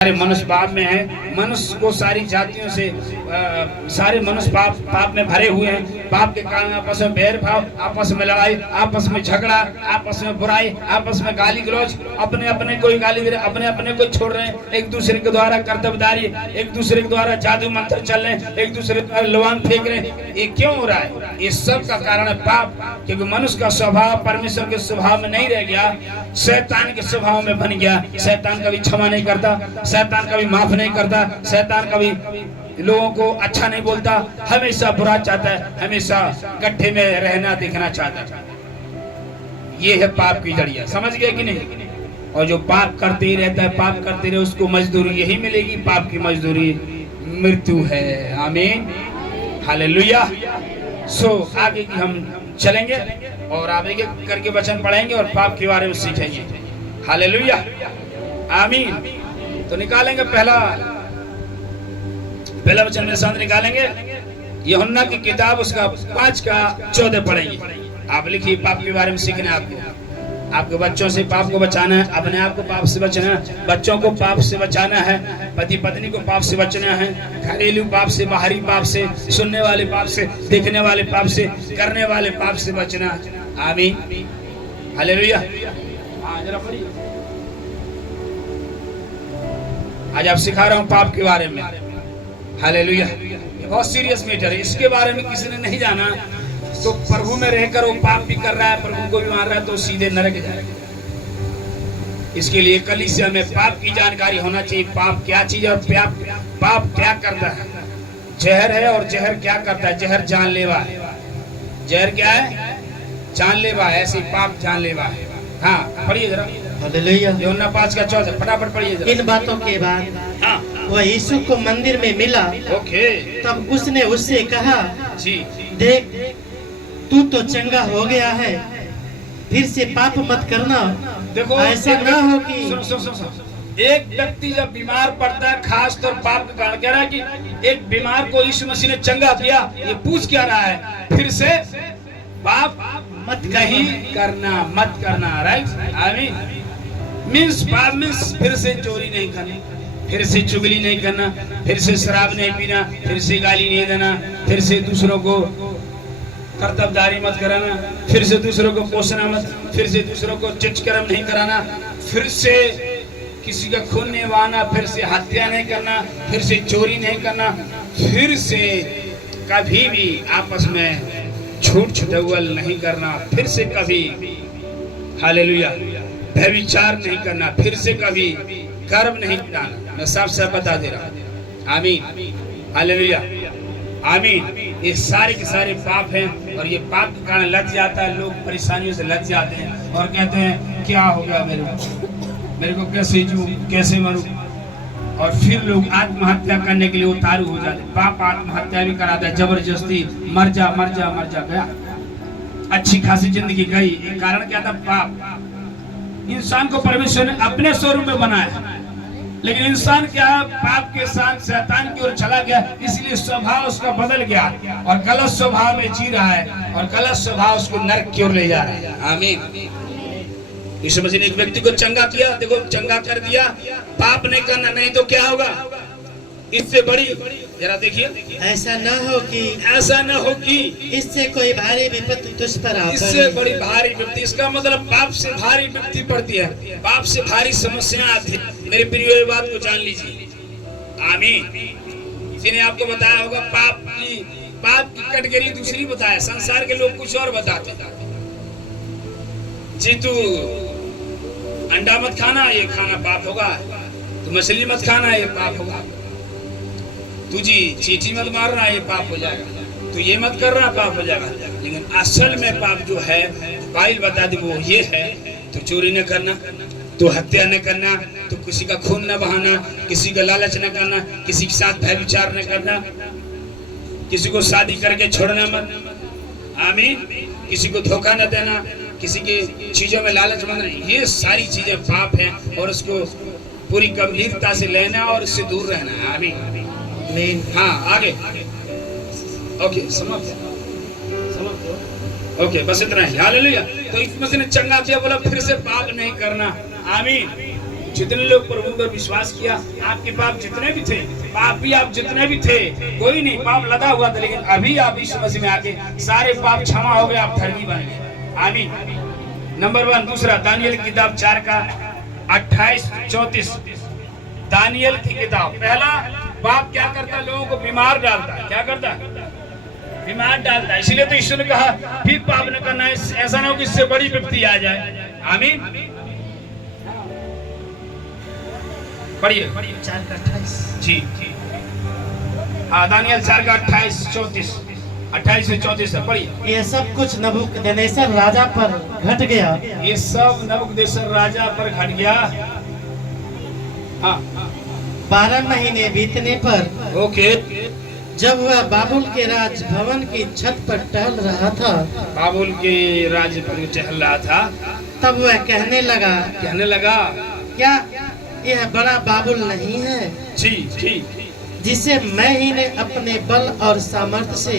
सारे मनुष्य पाप में हैं। मनुष्य को सारी जातियों से सारे मनुष्य पाप में भरे हुए हैं। पाप के कारण आपस में बैर भाव, आपस में लड़ाई, आपस में झगड़ा, आपस में बुराई, आपस में गाली गलौज, अपने अपने कोई गाली दे रहे, अपने अपने को छोड़ रहे हैं, एक दूसरे के द्वारा कर्तव्यदारी, एक दूसरे के द्वारा जादू मंत्र चल रहे हैं, एक दूसरे के द्वारा लवांग फेंक रहे हैं। ये क्यों हो रहा है? ये सब का कारण है पाप, क्योंकि मनुष्य का स्वभाव परमेश्वर के स्वभाव में नहीं रह गया, शैतान के स्वभाव में बन गया। शैतान कभी क्षमा नहीं करता, शैतान कभी माफ नहीं करता, शैतान कभी लोगों को अच्छा नहीं बोलता, हमेशा बुरा चाहता है, हमेशा गड्ढे में रहना दिखना चाहता है। ये है पाप की जड़िया, समझ गए कि नहीं? और जो पाप करते ही रहता है, पाप करते रहे, उसको मजदूरी यही मिलेगी, पाप की मजदूरी मृत्यु है। आमीन, हालेलुया। सो आगे की हम चलेंगे और आगे करके वचन पढ़ेंगे और पाप के बारे में सीखेंगे। हालेलुया, आमीन। तो निकालेंगे पहला वचन मेरे साथ निकालेंगे, यूहन्ना की किताब उसका 5 का 14 पढ़ेंगे। आप लिखिए, पाप के बारे में सीखना है आपको, आपके बच्चों से पाप को बचाना है, अपने आप को पाप से बचना है, बच्चों को पाप से बचाना है, पति पत्नी को पाप से बचना है, घरेलू पाप से, बाहरी पाप से, सुनने वाले पाप से, देखने वाले पाप से, करने वाले पाप से बचना। आमीन, हालेलुया। आज आप सिखा रहा हूँ पाप के बारे में। हालेलुया, बहुत सीरियस मैटर है, इसके बारे में किसी ने नहीं जाना तो प्रभु में रहकर वो पाप भी कर रहा है, प्रभु को भी मार रहा है, तो सीधे नरक जाएगा। इसके लिए कलीसिया में पाप की जानकारी होना चाहिए। पाप क्या चीज है और पाप क्या करता है। जहर है और जहर क्या करता है? जहर जानलेवा है। जहर क्या है? जानलेवा है। ऐसी पाप जानलेवा है। हाँ, पढ़िए जरा। हालेलुया। यूहन्ना 5 का 14 फटाफट पढ़िए जरा। इन बातों के बाद हाँ, वह यीशु को मंदिर में मिला। ओके, तब उसने उससे कहा, जी, देख तू तो चंगा हो गया है, फिर से पाप मत करना। देखो ऐसा ना हो कि सुनो, एक व्यक्ति जब बीमार पड़ता है, खास तौर पाप के कारण, कह रहा है कि एक बीमार को यीशु मसीह ने चंगा किया, ये पूछ क्या रहा है? फिर से पाप मत नहीं करना, मत करना। राइट, आमीन। मीन्स पाप मीन्स फिर से चोरी नहीं करनी, फिर से चुगली नहीं करना, फिर से शराब नहीं पीना, फिर से गाली नहीं देना, फिर से दूसरों को कर्तव्यदारी मत कराना, फिर से दूसरों को पोषना मत, फिर से दूसरों को चिचकर्म नहीं कराना, फिर से किसी का खून नहीं बहाना, फिर से हत्या नहीं करना, फिर से चोरी नहीं करना, फिर से कभी भी आपस में झूठ छुटौल नहीं करना, फिर से कभी, हालेलुया, व्यभिचार नहीं करना, फिर से कभी गर्व नहीं गिराना। मैं साफ साफ बता दे रहा हूँ। आमीन, हालेलुया, आमीन। ये सारे के सारे पाप हैं और ये पाप के कारण लग जाता है, लोग परेशानियों से लग जाते हैं और कहते हैं क्या हो गया मेरे को कैसे जीऊं, कैसे मरूं, और फिर लोग आत्महत्या करने के लिए उतारू हो जाते। पाप आत्महत्या भी कराता है जबरदस्ती, मर जा मर जा मर जा, गया अच्छी खासी जिंदगी गई। ये कारण क्या था? पाप। इंसान को परमेश्वर ने अपने स्वरूप में बनाया, लेकिन इंसान क्या पाप के साथ शैतान की ओर चला गया, इसलिए स्वभाव उसका बदल गया और गलत स्वभाव में जी रहा है और गलत स्वभाव उसको नरक की ओर ले जा रहा है। आमीन। यीशु मसीह ने एक व्यक्ति को चंगा किया, देखो चंगा कर दिया, पाप नहीं करना, नहीं तो क्या होगा? इससे बड़ी, जरा देखिए, ऐसा न हो कि इससे कोई भारी विपत्ति तुझ पर आ पड़े। इससे बड़ी भारी विपत्ति, इसका मतलब पाप से भारी विपत्ति पड़ती है, पाप से भारी समस्या आती है। मेरे प्रियो, ये बात को जान लीजिए। आमीन। किसी ने आपको बताया होगा पाप की कैटेगरी दूसरी बताया, संसार के लोग कुछ और बताते हैं। जी तू अंडा मत खाना, ये खाना पाप होगा, तू मछली मत खाना, ये पाप होगा, तुझी चींटी मत मारना, ये पाप हो जाएगा, तू ये मत करना, पाप हो जाएगा। लेकिन असल में पाप जो है, बाइबल बता दे, वो ये है, तू चोरी न करना, तू हत्या न करना, तू किसी का खून न बहाना, किसी का लालच न करना, किसी के साथ व्यभिचार न करना, किसी को शादी करके छोड़ना मत। आमीन। किसी को धोखा न देना, किसी की चीजों में लालच मंगना, ये सारी चीजें पाप हैं और उसको पूरी गंभीरता से लेना और उससे दूर रहना है। आमीन। हाँ, आगे। ओके, समाप्त। ओके, बस इतना ही। हालेलुया। तो इस मसीह ने चंगा किया, बोला फिर से पाप नहीं करना। आमीन। जितने लोग प्रभु पर विश्वास किया, आपके पाप जितने भी थे, पाप भी आप जितने भी थे, कोई नहीं पाप लदा हुआ था, लेकिन अभी आप यीशु मसीह में आके सारे पाप क्षमा हो गए, आप धर्मी बन गए। आमीन। नंबर 1। दूसरा, दानियल की किताब 4 का 28-34। दानियल की किताब। पहला, पाप क्या करता है? लोगों को बीमार डालता है। क्या करता है? बीमार डालता है। इसलिए तो ईश्वर ने कहा फिर पाप न करना, ऐसा ना हो कि इससे बड़ी विपत्ति आ जाए। आमीन। पढ़िए 4 का 28। जी। हाँ, दानियल 4 का 28-34, 28 से 34 तक पढ़िए। ये सब कुछ नबूकदनेस्सर राजा पर घट गया। ये सब नबूकदनेस्सर राजा पर घट गया। हाँ 12 महीने बीतने पर ओके। जब वह बाबुल के राजभवन की छत पर टहल रहा था, बाबुल के राज्य पर टहल रहा था, तब वह कहने लगा, क्या यह बड़ा बाबुल नहीं है जी जिसे मैं ही ने अपने बल और सामर्थ्य से